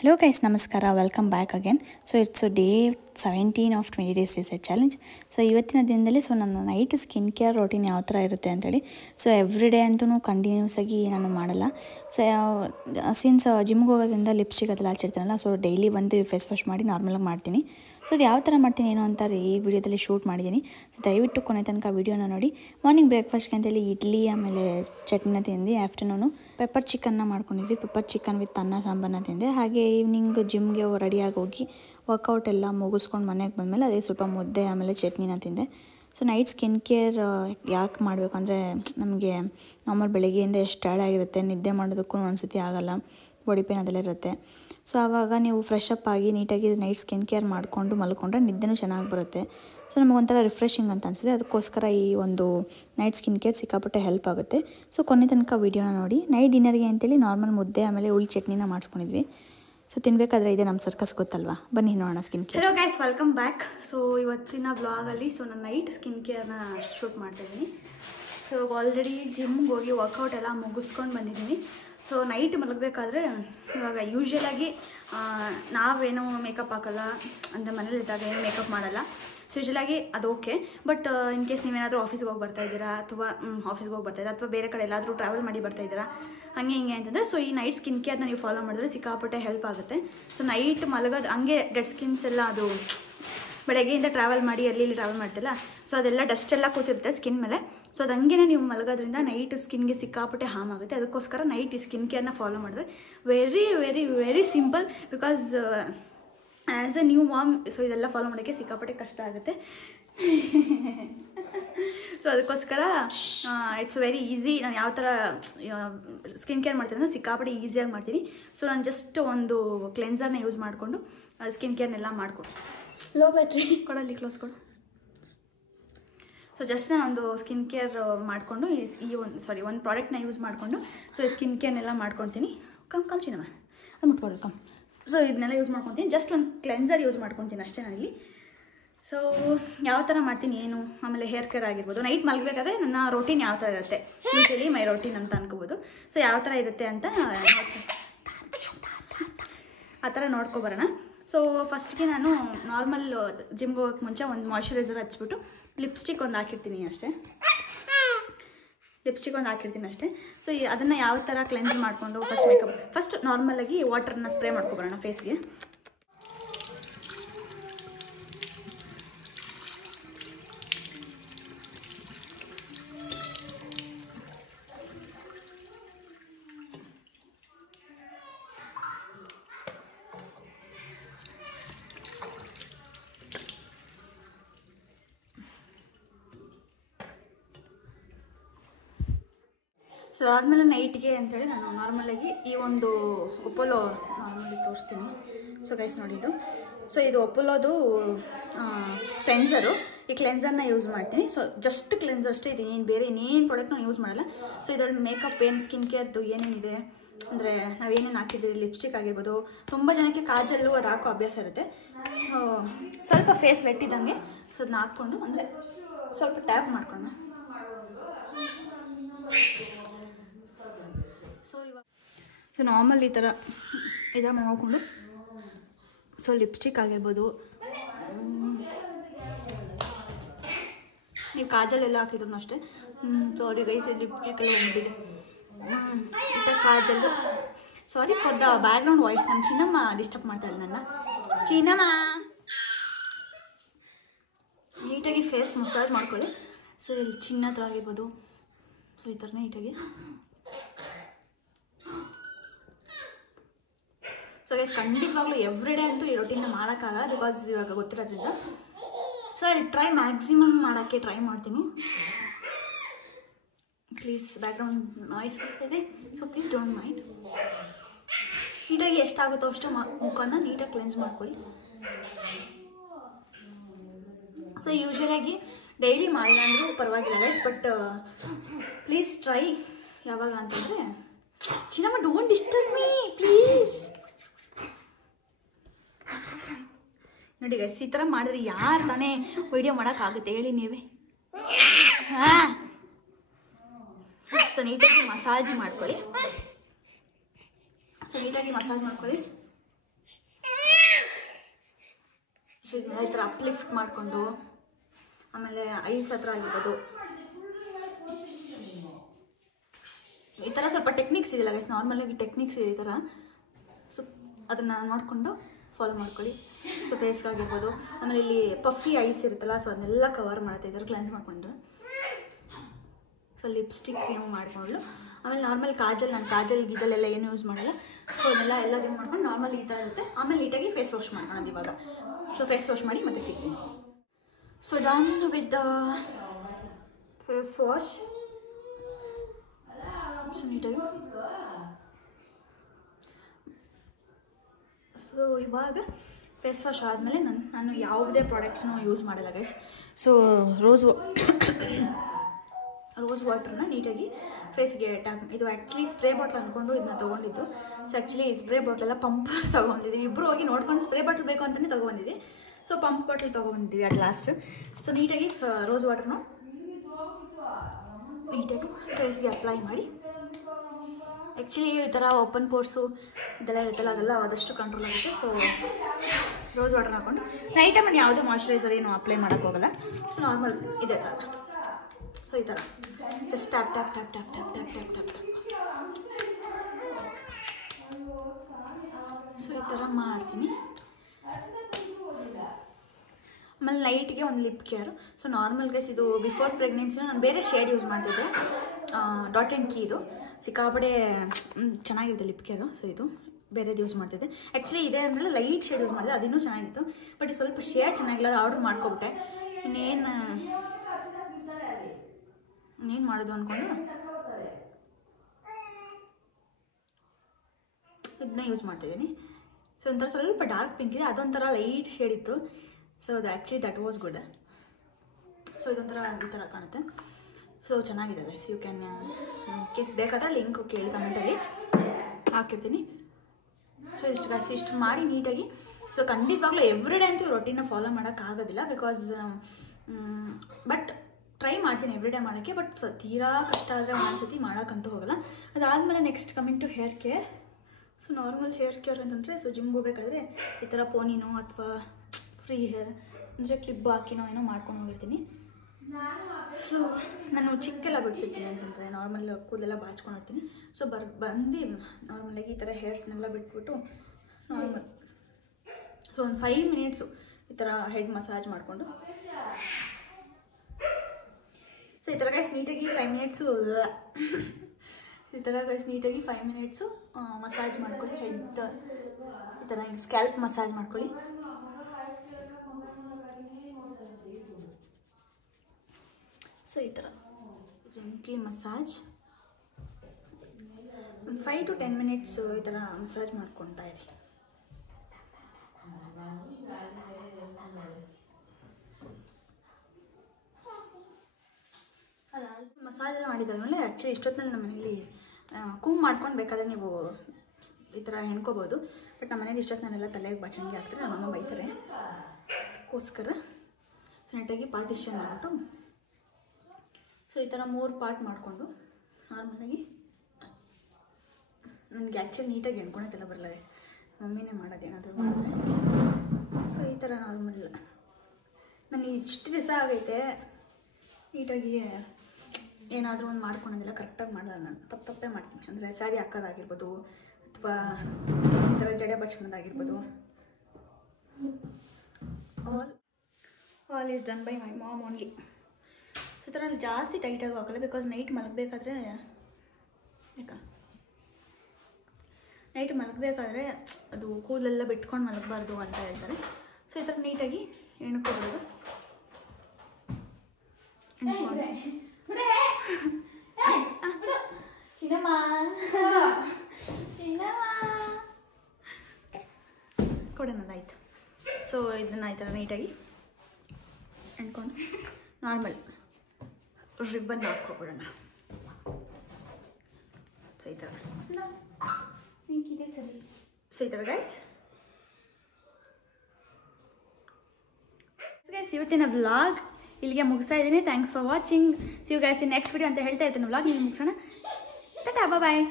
Hello guys, namaskara, welcome back again. So it's a day 17 of 20 days reset challenge. So ಇವತ್ತಿನ ದಿನದಲ್ಲಿ ನನ್ನ night skin care routine ಯಾವ ಥರ ಇರುತ್ತೆ ಅಂತೇಳಿ. ಸೊ ಎವ್ರಿ ಡೇ ಅಂತೂ ಕಂಟಿನ್ಯೂಸ್ ಆಗಿ ನಾನು ಮಾಡಲ್ಲ. ಸೊ ಸಿನ್ಸ್ ಜಿಮ್ಗೆ ಹೋಗೋದ್ರಿಂದ ಲಿಪ್ಸ್ಟಿಕ್ ಅದೆಲ್ಲ ಹಚ್ಚಿರ್ತೀನಲ್ಲ, ಸೊ ಡೈಲಿ ಬಂದು ಫೇಸ್ ವಾಶ್ ಮಾಡಿ ನಾರ್ಮಲಾಗಿ ಮಾಡ್ತೀನಿ. ಸೊ ಅದು ಯಾವ ಥರ ಮಾಡ್ತೀನಿ ಏನು ಅಂತ ಈ ವಿಡಿಯೋದಲ್ಲಿ ಶೂಟ್ ಮಾಡಿದ್ದೀನಿ. ಸೊ ದಯವಿಟ್ಟು ಕೊನೆ ತನಕ ವಿಡಿಯೋನ ನೋಡಿ. ಮಾರ್ನಿಂಗ್ ಬ್ರೇಕ್ಫಾಸ್ಟ್ಗೆ ಅಂತೇಳಿ ಇಡ್ಲಿ ಆಮೇಲೆ ಚಟ್ನಿನ ತಿಂದು, ಆಫ್ಟರ್ನೂನು ಪೆಪ್ಪರ್ ಚಿಕನ್ನ ಮಾಡ್ಕೊಂಡಿದ್ವಿ. ಪೆಪ್ಪರ್ ಚಿಕನ್ ವಿತ್ ಅನ್ನ ಸಾಂಬಾರನ್ನ ತಿಂದೆ. ಹಾಗೆ ಈವ್ನಿಂಗ್ ಜಿಮ್ಗೆ ರೆಡಿಯಾಗಿ ಹೋಗಿ ವರ್ಕೌಟ್ ಎಲ್ಲ ಮುಗಿಸ್ಕೊಂಡು ಮನೆಗೆ ಬಂದಮೇಲೆ ಅದೇ ಸ್ವಲ್ಪ ಮುದ್ದೆ ಆಮೇಲೆ ಚಟ್ನಿನ ತಿಂದೆ. ಸೊ ನೈಟ್ ಸ್ಕಿನ್ ಕೇರ್ ಯಾಕೆ ಮಾಡಬೇಕು ಅಂದರೆ, ನಮಗೆ ನಾರ್ಮಲ್ ಬೆಳಗ್ಗೆಯಿಂದ ಎಷ್ಟು ಟಯರ್ಡ್ ಆಗಿರುತ್ತೆ, ನಿದ್ದೆ ಮಾಡೋದಕ್ಕೂ ಒಂದ್ಸತಿ ಆಗೋಲ್ಲ, ಬಾಡಿ ಪೇನ್ ಅದೆಲ್ಲ ಇರುತ್ತೆ. ಸೊ ಆವಾಗ ನೀವು ಫ್ರೆಶ್ ಅಪ್ ಆಗಿ ನೀಟಾಗಿ ನೈಟ್ ಸ್ಕಿನ್ ಕೇರ್ ಮಾಡಿಕೊಂಡು ಮಲ್ಕೊಂಡ್ರೆ ನಿದ್ದೆನೂ ಚೆನ್ನಾಗಿ ಬರುತ್ತೆ. ಸೊ ನಮಗೊಂಥರ ರಿಫ್ರೆಶಿಂಗ್ ಅಂತ ಅನಿಸುತ್ತೆ. ಅದಕ್ಕೋಸ್ಕರ ಈ ಒಂದು ನೈಟ್ ಸ್ಕಿನ್ ಕೇರ್ ಸಿಕ್ಕಾಪಟ್ಟೆ ಹೆಲ್ಪ್ ಆಗುತ್ತೆ. ಸೊ ಕೊನೆ ತನಕ ವೀಡಿಯೋನ ನೋಡಿ. ನೈಟ್ ಡಿನ್ನರ್ಗೆ ಅಂತೇಳಿ ನಾರ್ಮಲ್ ಮುದ್ದೆ ಆಮೇಲೆ ಹುಳಿ ಚಟ್ನಿನ ಮಾಡಿಸ್ಕೊಂಡಿದ್ವಿ. ಸೊ ತಿನ್ನಬೇಕಾದ್ರೆ ಇದೆ ನಮ್ಮ ಸರ್ಕಸ್ ಗೊತ್ತಲ್ವಾ, ಬನ್ನಿ ನೋಡೋಣ skin care. Hello guys, welcome back. So ಇವತ್ತಿನ ಬ್ಲಾಗಲ್ಲಿ ನಾನು ನೈಟ್ ಸ್ಕಿನ್ ಕೇರ್ನ ಶೂಟ್ ಮಾಡ್ತಾಯಿದ್ದೀನಿ. ಸೊ ಆಲ್ರೆಡಿ ಜಿಮ್ಗೆ ಹೋಗಿ ವರ್ಕೌಟ್ ಎಲ್ಲ ಮುಗಿಸ್ಕೊಂಡು ಬಂದಿದ್ದೀನಿ. ಸೊ ನೈಟ್ ಮಲಗಬೇಕಾದ್ರೆ ಇವಾಗ ಯೂಶ್ವಲಾಗಿ ನಾವೇನೋ ಮೇಕಪ್ ಹಾಕಲ್ಲ, ಅಂದರೆ ಮನೇಲಿದ್ದಾಗ ಏನು ಮೇಕಪ್ ಮಾಡಲ್ಲ. ಸೊ ಯೂಶ್ವಲಾಗಿ ಅದು ಓಕೆ. ಬಟ್ ಇನ್ ಕೇಸ್ ನೀವೇನಾದರೂ ಆಫೀಸ್ಗೆ ಹೋಗಿ ಬರ್ತಾಯಿದ್ದೀರಾ ಅಥವಾ ಬೇರೆ ಕಡೆ ಎಲ್ಲಾದರೂ ಟ್ರಾವೆಲ್ ಮಾಡಿ ಬರ್ತಾಯಿದ್ದೀರಾ ಹಾಗೆ ಹಿಂಗೆ ಅಂತಂದರೆ, ಸೊ ಈ ನೈಟ್ ಸ್ಕಿನ್ ಕೇರ್ನ ನೀವು ಫಾಲೋ ಮಾಡಿದ್ರೆ ಸಿಕ್ಕಾಪಟ್ಟೆ ಹೆಲ್ಪ್ ಆಗುತ್ತೆ. ಸೊ ನೈಟ್ ಮಲಗೋದು ಹಂಗೆ ಡೆಡ್ ಸ್ಕಿನ್ಸ್ ಎಲ್ಲ, ಅದು ಬೆಳಗ್ಗೆಯಿಂದ ಟ್ರಾವೆಲ್ ಮಾಡಿ ಇಲ್ಲಿ ಟ್ರಾವೆಲ್ ಮಾಡ್ತಿಲ್ಲ, ಸೊ ಅದೆಲ್ಲ ಡಸ್ಟ್ ಎಲ್ಲ ಕೂತಿರುತ್ತೆ ಸ್ಕಿನ್ ಮೇಲೆ. ಸೊ ಅದು ಹಂಗೆ ನೀವು ಮಲಗೋದ್ರಿಂದ ನೈಟ್ ಸ್ಕಿನ್ಗೆ ಸಿಕ್ಕಾಪಟ್ಟೆ ಹಾರ್ಮ್ ಆಗುತ್ತೆ. ಅದಕ್ಕೋಸ್ಕರ ನೈಟ್ ಈ ಸ್ಕಿನ್ ಕೇರ್ನ ಫಾಲೋ ಮಾಡಿದ್ರೆ very very very simple. Because as a new mom, so ಇದೆಲ್ಲ ಫಾಲೋ ಮಾಡೋಕ್ಕೆ ಸಿಕ್ಕಾಪಟ್ಟೆ ಕಷ್ಟ ಆಗುತ್ತೆ. ಸೊ ಅದಕ್ಕೋಸ್ಕರ ಇಟ್ಸ್ ವೆರಿ ಈಸಿ. ನಾನು ಯಾವ ಥರ ಸ್ಕಿನ್ ಕೇರ್ ಮಾಡ್ತೀನಿ ಅಂದರೆ ಸಿಕ್ಕಾಪಟ್ಟೆ ಈಸಿಯಾಗಿ ಮಾಡ್ತೀನಿ. ಸೊ ನಾನು ಜಸ್ಟ್ ಒಂದು ಕ್ಲೆನ್ಸರ್ನ ಯೂಸ್ ಮಾಡಿಕೊಂಡು ಸ್ಕಿನ್ ಕೇರ್ನೆಲ್ಲ ಮಾಡಿಕೊಡು. ಲೋ ಬ್ಯಾಟ್ರಿ ಕೊಡಲ್ಲಿ ಕ್ಲೋಸ್ ಕೊಡು. ಸೊ ಜಸ್ಟ್ ನಾನು ಒಂದು ಸ್ಕಿನ್ ಕೇರ್ ಮಾಡಿಕೊಂಡು ಒಂದು ಪ್ರಾಡಕ್ಟ್ನ ಯೂಸ್ ಮಾಡಿಕೊಂಡು ಸೊ ಈ ಸ್ಕಿನ್ ಕೇರ್ನೆಲ್ಲ ಮಾಡ್ಕೊತೀನಿ. ಕಮ್ ಚಿನ್ನಮ್ಮ, ಅದು ಮುಟ್ಕೊಡೋದು ಕಮ್. ಸೊ ಇದನ್ನೆಲ್ಲ ಯೂಸ್ ಮಾಡ್ಕೊತೀನಿ. ಜಸ್ಟ್ ಒಂದು ಕ್ಲೆನ್ಸರ್ ಯೂಸ್ ಮಾಡ್ಕೊತೀನಿ ಅಷ್ಟೇ ನಾನಿಲ್ಲಿ. ಸೊ ಯಾವ ಥರ ಮಾಡ್ತೀನಿ ಏನು, ಆಮೇಲೆ ಹೇರ್ ಕೇರ್ ಆಗಿರ್ಬೋದು. ನೈಟ್ ಮಲಗಬೇಕಾದ್ರೆ ನನ್ನ ರೋಟೀನ್ ಯಾವ ಥರ ಇರುತ್ತೆ, ಯೂಶಲಿ ಮೈ ರೋಟೀನ್ ಅಂತ ಅನ್ಕೋಬೋದು. ಸೊ ಯಾವ ಥರ ಇರುತ್ತೆ ಅಂತ ಆ ಥರ ನೋಡ್ಕೊಬರೋಣ. ಸೊ ಫಸ್ಟ್ಗೆ ನಾನು ನಾರ್ಮಲ್ ಜಿಮ್ಗೆ ಹೋಗೋಕ್ಕೆ ಮುಂಚೆ ಒಂದು ಮಾಯ್ಶ್ಚರೈಸರ್ ಹಚ್ಬಿಟ್ಟು ಲಿಪ್ಸ್ಟಿಕ್ ಒಂದು ಹಾಕಿರ್ತೀನಿ ಅಷ್ಟೇ. ಸೊ ಅದನ್ನು ಯಾವ ಥರ ಕ್ಲೆನ್ಸ್ ಮಾಡಿಕೊಂಡು ಫಸ್ಟ್ ನಾರ್ಮಲಾಗಿ ವಾಟರ್ನ ಸ್ಪ್ರೇ ಮಾಡ್ಕೊಬರೋಣ ಫೇಸ್ಗೆ. ಸೊ ಆದಮೇಲೆ ನೈಟ್ಗೆ ಅಂಥೇಳಿ ನಾನು ನಾರ್ಮಲಾಗಿ ಈ ಒಂದು ಒಪ್ಪೋಲೋ ನಾರ್ಮಲಿ ತೋರಿಸ್ತೀನಿ. ಸೊ ಗೈಸ್ ನೋಡಿ ಇದು. ಸೊ ಇದು ಒಪ್ಪೋಲೋದು ಕ್ಲೆನ್ಸರು. ಈ ಕ್ಲೆನ್ಸರ್ನ ಯೂಸ್ ಮಾಡ್ತೀನಿ. ಸೊ ಜಸ್ಟ್ ಕ್ಲೆನ್ಸರ್ ಅಷ್ಟೇ, ಇದು ಬೇರೆ ಇನ್ನೇನು ಪ್ರಾಡಕ್ಟ್ನ ಯೂಸ್ ಮಾಡಲ್ಲ. ಸೊ ಇದರಲ್ಲಿ ಮೇಕಪ್ ಏನು ಸ್ಕಿನ್ ಕೇರ್ದು ಏನೇನಿದೆ ಅಂದರೆ ನಾವೇನೇನು ಹಾಕಿದ್ದೀರಿ, ಲಿಪ್ಸ್ಟಿಕ್ ಆಗಿರ್ಬೋದು. ತುಂಬ ಜನಕ್ಕೆ ಕಾಜಲ್ಲು ಅದು ಹಾಕೋ ಅಭ್ಯಾಸ ಇರುತ್ತೆ. ಸೊ ಸ್ವಲ್ಪ ಫೇಸ್ ವೆಟ್ಟಿದ್ದಂಗೆ ಸೊ ಅದನ್ನ ಹಾಕ್ಕೊಂಡು ಅಂದರೆ ಸ್ವಲ್ಪ ಟ್ಯಾಪ್ ಮಾಡ್ಕೊಂಡು ಸೊ ನಾರ್ಮಲ್ ಈ ಥರ ನೋಡಿಕೊಂಡು ಸೊ ಲಿಪ್ಸ್ಟಿಕ್ ಆಗಿರ್ಬೋದು, ನೀವು ಕಾಜಲೆಲ್ಲ ಹಾಕಿದ್ರು ಅಷ್ಟೇ. ಸಾರಿ ಗೈಸ್, ಲಿಪ್ಸ್ಟಿಕ್ ಎಲ್ಲ ಬಂದಿದೆ. Kajal, sorry for the background voice. ನಮ್ಮ ಚಿನ್ನಮ್ಮ ಡಿಸ್ಟರ್ಬ್ ಮಾಡ್ತಾಳೆ ನನ್ನ. ಚಿನ್ನಮ್ಮ ನೀಟಾಗಿ ಫೇಸ್ ಮಸಾಜ್ ಮಾಡ್ಕೊಳ್ಳಿ. ಸೊ ಇಲ್ಲಿ ಚಿನ್ನ ಹತ್ರ ಆಗಿರ್ಬೋದು. ಸೊ ಈ ಥರ ನೀಟಾಗಿ. ಸೊ ಗೈಸ್ ಖಂಡಿತವಾಗ್ಲೂ ಎವ್ರಿ ಡೇ ಅಂತೂ ಈ ರೊಟೀನ್ನ ಮಾಡೋಕ್ಕಾಗಲ್ಲ, ಬಿಕಾಸ್ ಇವಾಗ ಗೊತ್ತಿರೋದ್ರಿಂದ. ಸೊ ಅಲ್ಲಿ ಮ್ಯಾಕ್ಸಿಮಮ್ ಮಾಡೋಕ್ಕೆ ಟ್ರೈ ಮಾಡ್ತೀನಿ. ಪ್ಲೀಸ್ ಬ್ಯಾಕ್ಗ್ರೌಂಡ್ ನಾಯ್ಸ್ ಬರ್ತಿದೆ, ಸೊ ಪ್ಲೀಸ್ ಡೋಂಟ್ ಮೈಂಡ್. ನೀಟಾಗಿ ಎಷ್ಟಾಗುತ್ತೋ ಅಷ್ಟು ಮುಖನ ನೀಟಾಗಿ ಕ್ಲೆನ್ಸ್ ಮಾಡ್ಕೊಳ್ಳಿ. ಸೊ ಯೂಶ್ವಲಾಗಿ ಡೈಲಿ ಮಾಡಿಲ್ಲ ಅಂದರೂ ಪರವಾಗಿಲ್ಲ ಗೈಸ್, ಬಟ್ ಪ್ಲೀಸ್ ಟ್ರೈ. ಯಾವಾಗ ಅಂತಂದರೆ, ಚಿನ್ನಮ್ಮ ಡೋಂಟ್ ಡಿಸ್ಟರ್ಬ್ ಮೀ ಪ್ಲೀಸ್. ನೋಡಿ ಗೈಸ್, ಈ ಥರ ಮಾಡಿದ್ರೆ ಯಾರು ತಾನೇ ವಿಡಿಯೋ ಮಾಡೋಕ್ಕಾಗುತ್ತೆ ಹೇಳಿ ನೀವೇ. ಹಾಂ, ಸೊ ನೀಟಾಗಿ ಮಸಾಜ್ ಮಾಡ್ಕೊಳ್ಳಿ. ಸೊ ನೀಟಾಗಿ ಮಸಾಜ್ ಮಾಡ್ಕೊಳ್ಳಿ. ಸೊ ಇದನ್ನೆಲ್ಲ ಈ ಥರ ಅಪ್ಲಿಫ್ಟ್ ಮಾಡಿಕೊಂಡು ಆಮೇಲೆ ಐಸ್ ಹತ್ರ ಆಗಿರ್ಬೋದು ಈ ಥರ ಸ್ವಲ್ಪ ಟೆಕ್ನಿಕ್ಸ್ ಇದೆಯಲ್ಲ ಗೈಸ್, ನಾರ್ಮಲಾಗಿ ಟೆಕ್ನಿಕ್ಸ್ ಇದೆ ಈ ಥರ. ಸೊ ಅದನ್ನು ನೋಡಿಕೊಂಡು ಫಾಲೋ ಮಾಡ್ಕೊಳ್ಳಿ. ಸೊ ಫೇಸ್ಗಾಗಿರ್ಬೋದು, ಆಮೇಲೆ ಇಲ್ಲಿ ಪಫಿ ಐಸ್ ಇರುತ್ತಲ್ಲ, ಸೊ ಅದನ್ನೆಲ್ಲ ಕವರ್ ಮಾಡುತ್ತೆ ಈ ಥರ ಕ್ಲೆನ್ಸ್ ಮಾಡಿಕೊಂಡು. ಸೊ ಲಿಪ್ಸ್ಟಿಕ್ ರಿಮೂವ್ ಮಾಡಿಕೊಂಡು ಆಮೇಲೆ ನಾರ್ಮಲ್ ಕಾಜಲ್, ನಾನು ಕಾಜಲ್ ಗೀಜಲ್ ಎಲ್ಲ ಏನು ಯೂಸ್ ಮಾಡಲ್ಲ. ಸೊ ಅದನ್ನೆಲ್ಲ ರಿಮೂವ್ ಮಾಡ್ಕೊಂಡು ನಾರ್ಮಲ್ ಈ ಥರ ಇರುತ್ತೆ. ಆಮೇಲೆ ನೀಟಾಗಿ ಫೇಸ್ ವಾಶ್ ಮಾಡ್ಕೊಳ್ಳೋದು ಇವಾಗ. ಸೊ ಫೇಸ್ ವಾಶ್ ಮಾಡಿ ಮತ್ತೆ ಸಿಗ್ತೀನಿ. So done with the face wash. So ನೀಟಾಗಿ ಸೊ ಇವಾಗ ಫೇಸ್ ವಾಶ್ ಆದಮೇಲೆ ನಾನು ಯಾವುದೇ ಪ್ರಾಡಕ್ಟ್ಸ್ನೂ ಯೂಸ್ ಮಾಡಲ್ಲ ಗೈಸ್. ಸೊ ರೋಸ್ ವಾಟರ್ನ ನೀಟಾಗಿ ಫೇಸ್ಗೆ ಇದು ಆ್ಯಕ್ಚುಲಿ ಸ್ಪ್ರೇ ಬಾಟ್ಲ್ ಅಂದ್ಕೊಂಡು ಇದನ್ನ ತೊಗೊಂಡಿದ್ದು. ಸೊ ಆ್ಯಕ್ಚುಲಿ ಸ್ಪ್ರೇ ಬಾಟ್ಲೆಲ್ಲ ಪಂಪ್ ತೊಗೊಂಡಿದ್ದೀವಿ. ಇಬ್ಬರು ಹೋಗಿ ನೋಡ್ಕೊಂಡು ಸ್ಪ್ರೇ ಬಾಟ್ಲ್ ಬೇಕು ಅಂತಲೇ ತೊಗೊಂಡಿದ್ವಿ. ಸೊ ಪಂಪ್ ಬಾಟ್ಲ್ ತೊಗೊಂಡಿದ್ದೀವಿ ಅಟ್ ಲಾಸ್ಟ್. ಸೊ ನೀಟಾಗಿ ರೋಸ್ ವಾಟರ್ನ ನೀಟಾಗಿ ಫೇಸ್ಗೆ ಅಪ್ಲೈ ಮಾಡಿ. ಆ್ಯಕ್ಚುಲಿ ಈ ಥರ ಓಪನ್ ಪೋರ್ಸು ಇದೆಲ್ಲ ಇರುತ್ತಲ್ಲ, ಅದೆಲ್ಲ ಆದಷ್ಟು ಕಂಟ್ರೋಲ್ ಆಗುತ್ತೆ. ಸೊ ರೋಸ್ ವಾಟರ್ ಹಾಕ್ಕೊಂಡು ನೈಟ್ ಟೈಮಲ್ಲಿ ಯಾವುದೇ ಮಾಯ್ಶ್ಚರೈಸರ್ ಏನು ಅಪ್ಲೈ ಮಾಡೋಕ್ಕೋಗಲ್ಲ. ಸೊ ನಾರ್ಮಲ್ ಇದೇ ಥರ. ಸೊ ಈ ಥರ just tap tap tap tap tap tap tap tap tap. So ಈ ಥರ ಮಾಡ್ತೀನಿ. ಆಮೇಲೆ ನೈಟ್ಗೆ ಒಂದು lip care. So normal guys ಇದು ಬಿಫೋರ್ ಪ್ರೆಗ್ನೆನ್ಸಿನ ನಾನು ಬೇರೆ ಶೇಡ್ ಯೂಸ್ ಮಾಡ್ತಿದ್ದೆ, ಡಾಟ್ ಆ್ಯಂಡ್ ಕೀ. ಇದು ಸಿಕ್ಕಾಪಡೆ ಚೆನ್ನಾಗಿದೆ ಲಿಪ್ ಕೇರು. ಸೊ ಇದು ಬೇರೆದು ಯೂಸ್ ಮಾಡ್ತಿದ್ದೆ. ಆ್ಯಕ್ಚುಲಿ ಇದೇ ಅಂದರೆ ಲೈಟ್ ಶೇಡ್ ಯೂಸ್ ಮಾಡಿದೆ, ಅದಿನ್ನೂ ಚೆನ್ನಾಗಿತ್ತು. ಬಟ್ ಇದು ಸ್ವಲ್ಪ ಶೇಡ್ ಚೆನ್ನಾಗಿಲ್ಲ, ಆರ್ಡ್ರ್ ಮಾಡ್ಕೊಬಿಟ್ಟೆ. ಇನ್ನೇನು ಮಾಡೋದು ಅಂದ್ಕೊಂಡು ಇದನ್ನ ಯೂಸ್ ಮಾಡ್ತಿದ್ದೀನಿ. ಸೊ ಒಂಥರ ಸ್ವಲ್ಪ ಡಾರ್ಕ್ ಪಿಂಕ್ ಇದೆ, ಅದೊಂಥರ ಲೈಟ್ ಶೇಡ್ ಇತ್ತು. ಸೊ ಅದು actually that was good. So ಇದೊಂಥರ ಈ ಥರ ಕಾಣುತ್ತೆ. ಸೊ ಚೆನ್ನಾಗಿದೆ ಗೈಸ್. ಯು ಕ್ಯಾನ್ ಕೇಸ್ ಬೇಕಾದ್ರೆ ಲಿಂಕ್ ಕೇಳಿ ಕಮೆಂಟಲ್ಲಿ ಹಾಕಿರ್ತೀನಿ. ಸೊ ಇಷ್ಟು ಗೈಸ್, ಇಷ್ಟು ಮಾಡಿ ನೀಟಾಗಿ. ಸೊ ಖಂಡಿತವಾಗ್ಲೂ ಎವ್ರಿ ಡೇ ಅಂತೂ ರೊಟೀನ ಫಾಲೋ ಮಾಡೋಕ್ಕಾಗೋದಿಲ್ಲ, ಬಿಕಾಸ್ ಬಟ್ ಟ್ರೈ ಮಾಡ್ತೀನಿ ಎವ್ರಿ ಡೇ ಮಾಡೋಕ್ಕೆ. ಬಟ್ ತೀರಾ ಕಷ್ಟ ಆದರೆ ಒಂದೊಂದ್ಸತಿ ಮಾಡೋಕ್ಕಂತೂ ಹೋಗಲ್ಲ. ಅದಾದಮೇಲೆ next coming to hair care. So normal hair care ಅಂತಂದರೆ ಸೊ ಜಿಮ್ಗೆ ಹೋಗ್ಬೇಕಾದ್ರೆ ಈ ಥರ ಪೋನಿನೋ ಅಥವಾ ಫ್ರೀ ಹೇರ್ ಅಂದರೆ ಕ್ಲಿಪ್ ಹಾಕಿನೋ ಏನೋ ಮಾಡ್ಕೊಂಡು ಹೋಗಿರ್ತೀನಿ. ಸೊ ನಾನು ಚಿಕ್ಕೆಲ್ಲ ಬಿಡಿಸಿರ್ತೀನಿ, ಅಂತಂದರೆ ನಾರ್ಮಲ್ ಕೂದಲೆಲ್ಲ ಬಾಚ್ಕೊಂಡಿರ್ತೀನಿ. ಸೊ ಬಂದು ನಾರ್ಮಲಾಗಿ ಈ ಥರ ಹೇರ್ಸ್ನೆಲ್ಲ ಬಿಟ್ಬಿಟ್ಟು ನಾರ್ಮಲ್ ಸೊ ಒಂದು 5 ಮಿನಿಟ್ಸು ಈ ಥರ ಹೆಡ್ ಮಸಾಜ್ ಮಾಡಿಕೊಂಡು, ಸೊ ಈ ಥರ ಗೈಸ್ ನೀಟಾಗಿ 5 ಮಿನಿಟ್ಸು ಈ ಥರ ಗೈಸ್ ನೀಟಾಗಿ 5 ಮಿನಿಟ್ಸು ಮಸಾಜ್ ಮಾಡ್ಕೊಳ್ಳಿ. ಹೆಡ್ ಈ ಥರ ಹಿಂಗೆ ಸ್ಕ್ಯಾಲ್ಪ್ ಮಸಾಜ್ ಮಾಡ್ಕೊಳ್ಳಿ. ಸೊ ಈ ಥರ ಜೆಂಟ್ಲಿ ಮಸಾಜ್ ಒಂದು 5 to 10 ಮಿನಿಟ್ಸು ಈ ಥರ ಮಸಾಜ್ ಮಾಡ್ಕೊತಾ ಇರಿ. ಮಸಾಜ್ ಎಲ್ಲ ಮಾಡಿದಾದ್ಮೇಲೆ ಆ್ಯಕ್ಚುಲಿ ಇಷ್ಟೊತ್ತಿನಲ್ಲಿ ನಮ್ಮ ಮನೇಲಿ ಕೂಮ್ ಮಾಡ್ಕೊಂಡು ಬೇಕಾದರೆ ನೀವು ಈ ಥರ ಹೆಣ್ಕೋಬೋದು. ಬಟ್ ನಮ್ಮ ಮನೇಲಿ ಇಷ್ಟೊತ್ತಿನಲ್ಲೆಲ್ಲ ತಲೆಗೆ ಬಚಣಿಗೆ ಹಾಕ್ತಾರೆ, ನಮ್ಮಮ್ಮ ಬೈತಾರೆ. ಅದಕ್ಕೋಸ್ಕರ ನೀಟಾಗಿ ಪಾರ್ಟಿಷನ್ ಮಾಡಿಬಿಟ್ಟು ಸೊ ಈ ಥರ 3 ಪಾರ್ಟ್ ಮಾಡಿಕೊಂಡು ನಾರ್ಮಲಾಗಿ, ನನಗೆ ಆ್ಯಕ್ಚುಲಿ ನೀಟಾಗಿ ಎಣ್ಕೊಳಕ್ಕೆಲ್ಲ ಬರಲ್ಲ ಗೈಸ್, ಮಮ್ಮಿನೇ ಮಾಡೋದು ಏನಾದರೂ ಮಾಡಿದ್ರೆ. ಸೊ ಈ ಥರ ನಾರ್ಮಲ್ ನನಗೆ ಇಷ್ಟು ದಿವಸ ಆಗೈತೆ ನೀಟಾಗಿ ಏನಾದರೂ ಒಂದು ಮಾಡ್ಕೊಳೋದಿಲ್ಲ, ಕರೆಕ್ಟಾಗಿ ಮಾಡಲ್ಲ ನಾನು. ತಪ್ಪೇ ಮಾಡ್ತೀನಿ. ಅಂದರೆ ಸ್ಯಾರಿ ಹಾಕೋದಾಗಿರ್ಬೋದು ಅಥವಾ ಈ ಥರ ಜಡೆ ಬಚ್ಕೊಳೋದಾಗಿರ್ಬೋದು, all is done by my mom only. ಈ ಥರ ಜಾಸ್ತಿ ಟೈಟಾಗಿ ಹಾಕಲ್ಲ, ಬಿಕಾಸ್ ನೈಟ್ ಮಲಗಬೇಕಾದ್ರೆ ಅದು ಕೂದಲೆಲ್ಲ ಬಿಟ್ಕೊಂಡು ಮಲಗಬಾರ್ದು ಅಂತ ಹೇಳ್ತಾರೆ. ಸೊ ಈ ಥರ ನೀಟಾಗಿ ಎಣ್ಕೊಬೋದು. ಕೊಡೋಣದಾಯ್ತು. ಸೊ ಇದನ್ನು ಈ ಥರ ನೀಟಾಗಿ ಎಣ್ಕೊಂಡು ನಾರ್ಮಲ್ ರಿಬ್ಬನ್ ಹಾಕ್ಕೊಬಿಡೋಣ. ಸೊ ಈ ಥರ ಸೊ ಈ ಥರ ಗೈಸ್ ಇವತ್ತಿನ ವ್ಲಾಗ್ ಇಲ್ಲಿಗೆ ಮುಗಿಸ್ತಾ ಇದ್ದೀನಿ. Thanks for watching. See you guys in next video ಅಂತ ಹೇಳ್ತಾ ಇರ್ತೀನಿ. ವ್ಲಾಗ್ ಇಲ್ಲಿ ಮುಗಿಸೋಣ. ಟಾಟಾ, ಬಾಯ್.